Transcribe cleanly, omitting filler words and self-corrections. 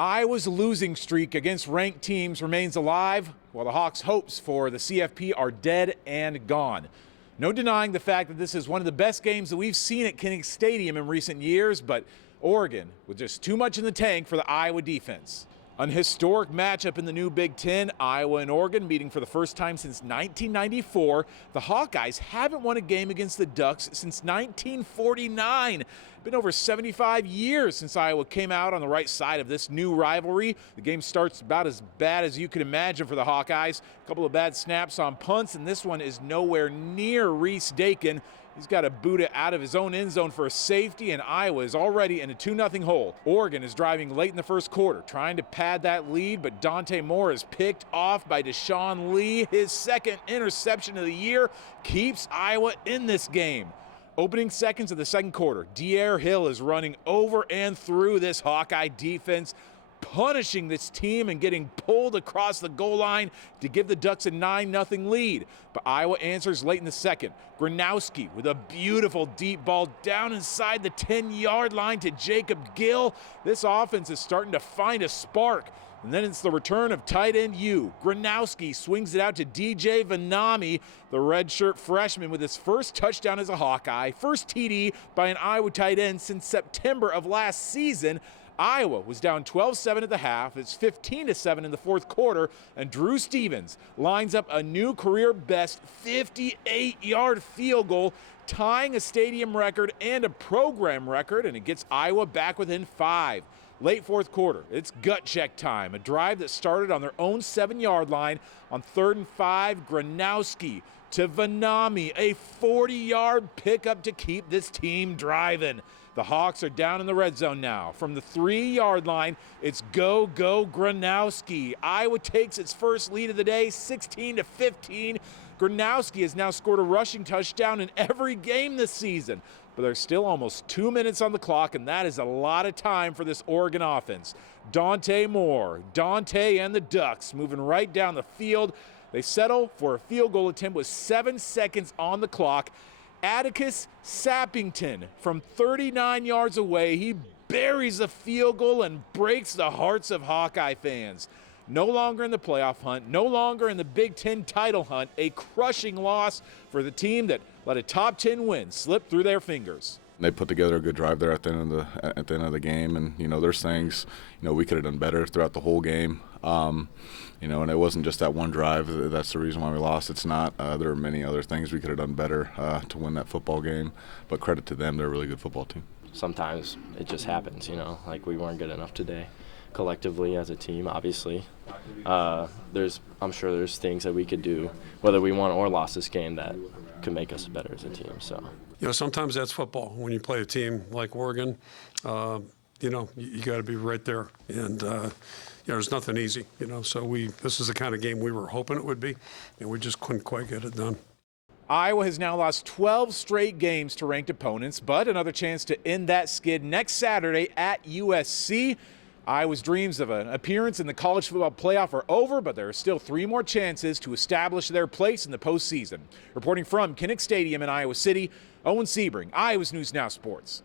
Iowa's losing streak against ranked teams remains alive, while the Hawks' hopes for the CFP are dead and gone. No denying the fact that this is one of the best games that we've seen at Kinnick Stadium in recent years, but Oregon with just too much in the tank for the Iowa defense. An historic matchup in the new Big Ten, Iowa and Oregon meeting for the first time since 1994. The Hawkeyes haven't won a game against the Ducks since 1949. Been over 75 years since Iowa came out on the right side of this new rivalry. The game starts about as bad as you could imagine for the Hawkeyes. A couple of bad snaps on punts, and this one is nowhere near Reese Dakin. He's got to boot it out of his own end zone for a safety, and Iowa is already in a 2-0 hole. Oregon is driving late in the first quarter, trying to pad that lead, but Dante Moore is picked off by Deshaun Lee. His second interception of the year keeps Iowa in this game. Opening seconds of the second quarter, Dier Hill is running over and through this Hawkeye defense, punishing this team and getting pulled across the goal line to give the Ducks a 9-0 lead. But Iowa answers late in the second. Gronowski with a beautiful deep ball down inside the 10-yard line to Jacob Gill. This offense is starting to find a spark. And then it's the return of tight end U. Gronowski swings it out to DJ Vanami, the redshirt freshman, with his first touchdown as a Hawkeye, first TD by an Iowa tight end since September of last season. Iowa was down 12-7 at the half. It's 15-7 in the fourth quarter, and Drew Stevens lines up a new career-best 58-yard field goal, tying a stadium record and a program record, and it gets Iowa back within 5. Late fourth quarter, it's gut check time. A drive that started on their own 7-yard line on 3rd and 5. Gronowski to Vanami, a 40-yard pickup to keep this team driving. The Hawks are down in the red zone now. From the 3-yard line, it's go Gronowski. Iowa takes its first lead of the day, 16-15. Gronowski has now scored a rushing touchdown in every game this season. But there's still almost 2 minutes on the clock, and that is a lot of time for this Oregon offense. Dante Moore, Dante and the Ducks moving right down the field. They settle for a field goal attempt with 7 seconds on the clock. Atticus Sappington from 39 yards away. He buries a field goal and breaks the hearts of Hawkeye fans. No longer in the playoff hunt, no longer in the Big Ten title hunt, a crushing loss for the team that let a top 10 win slip through their fingers. They put together a good drive there at the end of the game, and there's things we could have done better throughout the whole game. And it wasn't just that one drive. That's the reason why we lost. It's not. There are many other things we could have done better to win that football game. But credit to them, they're a really good football team. Sometimes it just happens, like we weren't good enough today. Collectively as a team, obviously, I'm sure there's things that we could do, whether we won or lost this game, that could make us better as a team. So, sometimes that's football. When you play a team like Oregon, you got to be right there, and there's nothing easy. So this is the kind of game we were hoping it would be, and we just couldn't quite get it done. Iowa has now lost 12 straight games to ranked opponents, but another chance to end that skid next Saturday at USC. Iowa's dreams of an appearance in the college football playoff are over, but there are still 3 more chances to establish their place in the postseason. Reporting from Kinnick Stadium in Iowa City, Owen Sebring, Iowa's News Now Sports.